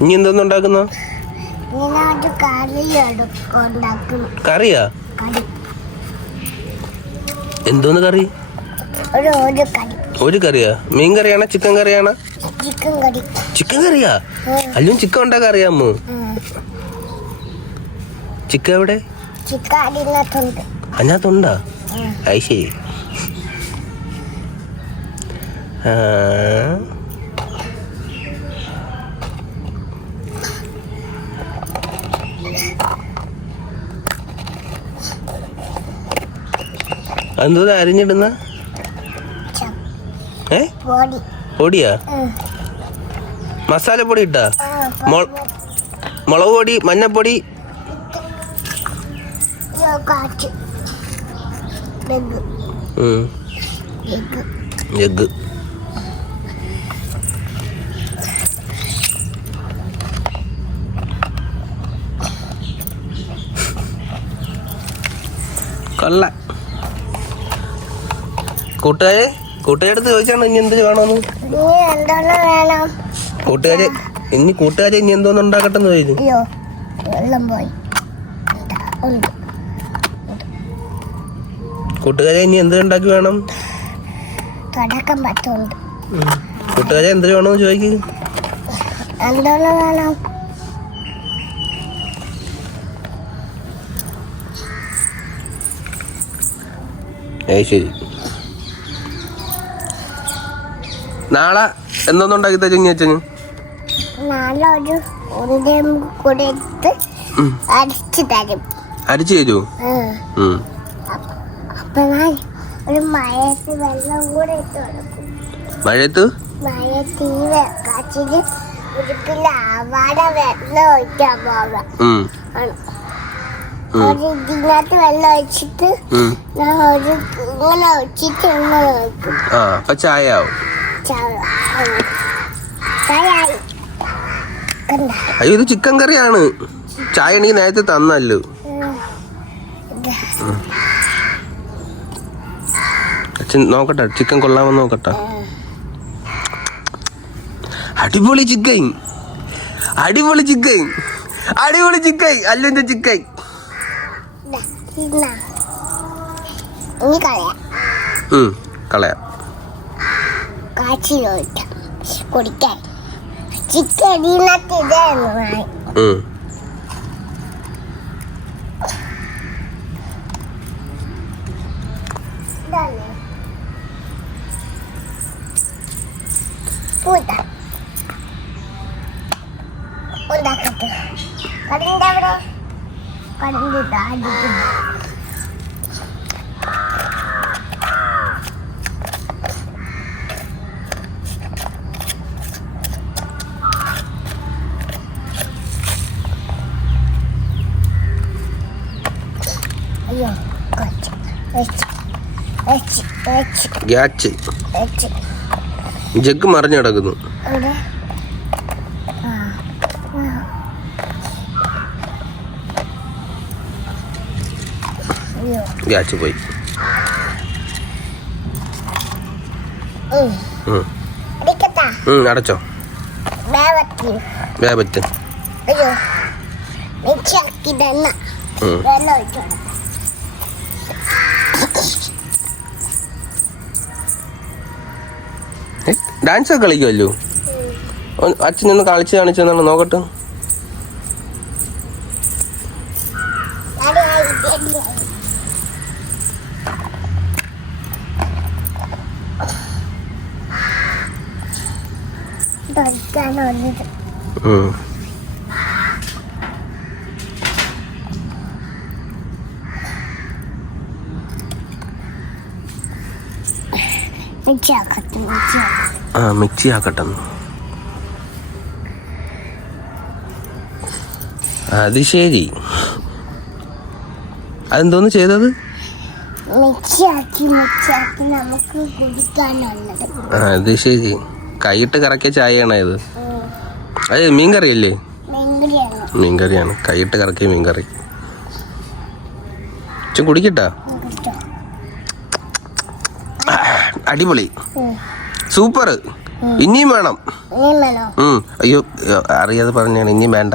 ഇനി എന്തോന്ന് ഉണ്ടാക്കുന്ന? കറിയാ? കറി. എന്തോന്ന് കറി? ഒരു ഒരു കറി. ഒരു കറിയാ? മീൻ കറിയാണോ ചിക്കൻ കറിയാണോ? ചിക്കൻ കറി. ചിക്കൻ കറിയാ. അല്ലും ചിക്കൻ ഉണ്ടാക്കാൻ അറിയാമോ. ചിക്കൻ എവിടെ? അതിനകത്തുണ്ട്. അത് ശരി. ആ, അതെന്തോന്ന് അരിഞ്ഞിടുന്ന? ഏ? പൊടി. പൊടിയാ. മസാലപ്പൊടി ഇട്ടാ? മുളക് പൊടി മഞ്ഞപ്പൊടി? എഗ് കൊള്ള. കൂട്ടുകാരെ കൂട്ടുകാരെ അടുത്ത് ചോദിച്ചാണ് ഇനി എന്ത് വേണമെന്ന്? കൂട്ടുകാരെ ഇനി കൂട്ടുകാരെ ഇനി എന്തോന്ന് ഉണ്ടാക്കട്ടെ എന്ന് ചോദിച്ചു കൂട്ടുകാരെ ഇനി എന്ത് ഉണ്ടാക്കി വേണം. കൂട്ടുകാരെ എന്ത് വേണമെന്ന് ചോദിക്കും. വേണം? ശരി. നാളെ എന്തോന്നുണ്ടാക്കി തരും അച്ഛന് നാളെ ഒരു ഉരുളയും കൂടി എടുത്ത് ഉം. അടിച്ചു തരും തരുമോ. അപ്പൊ ഞാൻ ഒരു മഴയത്ത് വെള്ളം കൂടെ ഇട്ട് കൊടുക്കും മഴയത്ത് മഴയത്ത് ഈ വെ- കാച്ചിൽ ഉരുപ്പിൽ ആവാടെ വെള്ളം ഒഴിക്കാൻ പോവാം ഉം. ആണ്. ഉം. ഒരു ഇതിനകത്ത് വെള്ളം ഒഴിച്ചിട്ട് ഞാൻ ഒരു ഇങ്ങനെ ഒഴിച്ചിട്ട് ഇങ്ങനെ അപ്പൊ ചായ ആവും അയ്യോ ഇത് ചിക്കൻ കറിയാണ്. ചായ എനിക്ക് നേരത്തെ തന്നല്ലോ. നോക്കട്ടെ ചിക്കൻ കൊള്ളാമെന്ന് നോക്കട്ടെ. അടിപൊളി ചിക്കൻ അടിപൊളി ചിക്കൻ അടിപൊളി ചിക്കൻ അല്ലിന്റെ ചിക്കൻ ഇനി കളയാം. ഉം കളയാം കാച്ചിൽ ഒഴിക്കാം കുടിക്കാൻ ചിക്കൻ ഇതിനകത്ത് ഇതായിരുന്നു വാങ്ങി ഉം ഇതാണ് പൂത്ത ഉണ്ടാക്കട്ടെ കടലിന്റെ അവിടെ കടലിന്റെ താഴേക്ക് അയ്യോ കുറച്ച് വെച്ച് വെച്ച് വെച്ച് ഗ്യാച്ച് വെച്ച് ജഗ് മറിഞ്ഞു കിടക്കുന്നു ഇവിടെ ആ ആ. അയ്യോ ഗ്യാച്ച് മറിഞ്ഞ കിടക്കുന്നു. അടിക്കട്ടാ ഉം, അടച്ചോ. വേപറ്റ് അയ്യോ. മിക്സാക്കി ഉം. വെള്ളം ഒഴിച്ചോളാം ഡാൻസ് ഒക്കെ കളിക്കുമല്ലോ ഒന്ന് കളിച്ച് കളിച്ച് തന്നെ നോക്കട്ടെ. മിക്സാക്കട്ടെ മിക്സാക്കട്ടെ ആ മിക്സി ആക്കട്ടെ. അത് ശരി. അതെന്തോന്ന് ചെയ്തത്? അത് ശരി. കൈയിട്ട് കറക്കിയ ചായയാണ് ഇത്? അത് മീൻകറിയല്ലേ? അല്ലേ മീൻകറിയാണ്. കൈയിട്ട് കറക്കിയ മീൻകറി. കുടിക്കട്ടാ? അടിപൊളി. സൂപ്പർ. ഇനിയും വേണം. അയ്യോ അറിയാതെ പറഞ്ഞാണ് ഇനിയും വേണ്ട.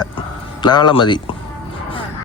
നാളെ മതി.